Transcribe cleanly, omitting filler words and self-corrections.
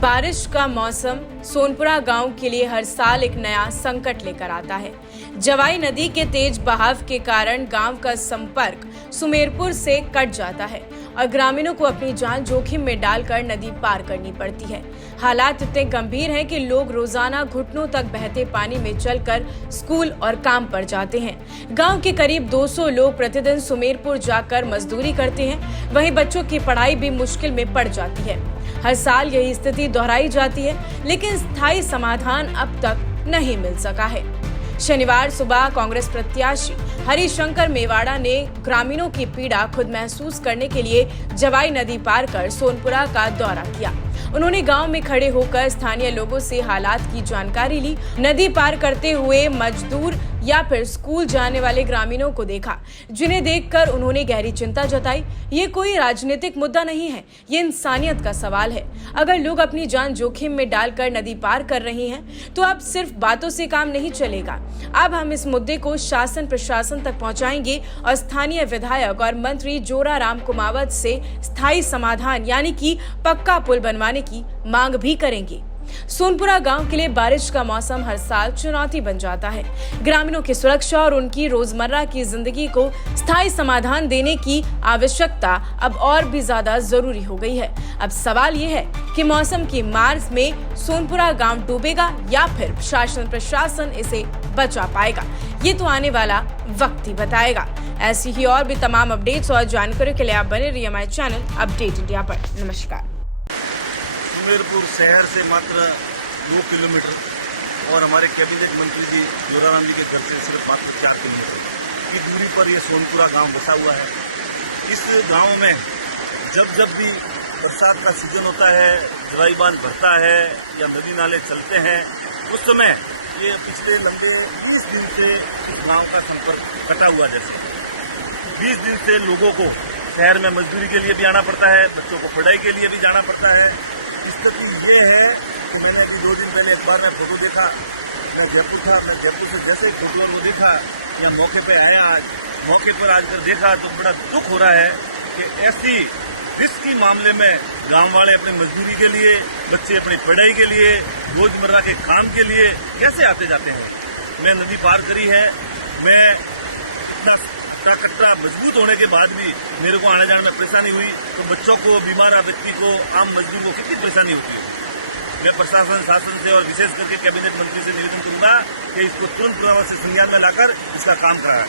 बारिश का मौसम सोनपुरा गांव के लिए हर साल एक नया संकट लेकर आता है। जवाई नदी के तेज बहाव के कारण गांव का संपर्क सुमेरपुर से कट जाता है और ग्रामीणों को अपनी जान जोखिम में डालकर नदी पार करनी पड़ती है। हालात इतने गंभीर हैं कि लोग रोजाना घुटनों तक बहते पानी में चलकर स्कूल और काम पर जाते हैं। गांव के करीब 200 लोग प्रतिदिन सुमेरपुर जाकर मजदूरी करते हैं। वहीं बच्चों की पढ़ाई भी मुश्किल में पड़ जाती है। हर साल यही स्थिति दोहराई जाती है, लेकिन स्थायी समाधान अब तक नहीं मिल सका है। शनिवार सुबह कांग्रेस प्रत्याशी हरिशंकर मेवाड़ा ने ग्रामीणों की पीड़ा खुद महसूस करने के लिए जवाई नदी पार कर सोनपुरा का दौरा किया। उन्होंने गांव में खड़े होकर स्थानीय लोगों से हालात की जानकारी ली। नदी पार करते हुए मजदूर या फिर स्कूल जाने वाले ग्रामीणों को देखा, जिन्हें देखकर उन्होंने गहरी चिंता जताई। ये कोई राजनीतिक मुद्दा नहीं है, ये इंसानियत का सवाल है। अगर लोग अपनी जान जोखिम में डालकर नदी पार कर रहे हैं तो अब सिर्फ बातों से काम नहीं चलेगा। अब हम इस मुद्दे को शासन प्रशासन तक पहुंचाएंगे और स्थानीय विधायक और मंत्री जोराराम कुमावत से स्थायी समाधान यानी कि पक्का पुल बनवाने की मांग भी करेंगे। सोनपुरा गांव के लिए बारिश का मौसम हर साल चुनौती बन जाता है। ग्रामीणों की सुरक्षा और उनकी रोजमर्रा की जिंदगी को स्थायी समाधान देने की आवश्यकता अब और भी ज्यादा जरूरी हो गई है। अब सवाल ये है कि मौसम की मार में सोनपुरा गांव डूबेगा या फिर शासन प्रशासन इसे बचा पाएगा। ये तो आने वाला वक्त ही बताएगा। ऐसी ही और भी तमाम अपडेट्स और जानकारी के लिए आप बने रहिए हमारे चैनल अपडेट इंडिया पर। नमस्कार। सुमेरपुर शहर से मात्र 2 किलोमीटर और हमारे कैबिनेट मंत्री जी जोराराम जी के घर से सिर्फ मात्र 4 किलोमीटर की दूरी पर यह सोनपुरा गांव बसा हुआ है। इस गांव में जब भी बरसात का सीजन होता है, जवाई बांध भरता है या नदी नाले चलते हैं, उस समय ये पिछले लंबे 20 दिन से इस गाँव का संपर्क कटा हुआ। जैसे 20 दिन से लोगों को शहर में मजदूरी के लिए भी आना पड़ता है, बच्चों को पढ़ाई के लिए भी जाना पड़ता है। स्थिति ये है कि मैंने अभी 2 दिन पहले एक बार मैं फोटो देखा, मैं जयपुर था, मैं जयपुर से जैसे ही फोटो को देखा या मौके पे आया, आज मौके पर आकर देखा तो बड़ा दुख हो रहा है कि ऐसी रिस्की मामले में गांव वाले अपनी मजदूरी के लिए, बच्चे अपनी पढ़ाई के लिए, रोजमर्रा के काम के लिए कैसे आते जाते हैं। मैं नदी पार करी है, मैं कट्टा मजबूत होने के बाद भी मेरे को आने जाने में परेशानी हुई, तो बच्चों को, बीमार व्यक्ति को, आम मजदूर को कितनी परेशानी होती है। मैं प्रशासन, शासन से और विशेष करके कैबिनेट मंत्री से निवेदन करूंगा कि इसको तुरंत से संज्ञान में लाकर इसका काम कराएं।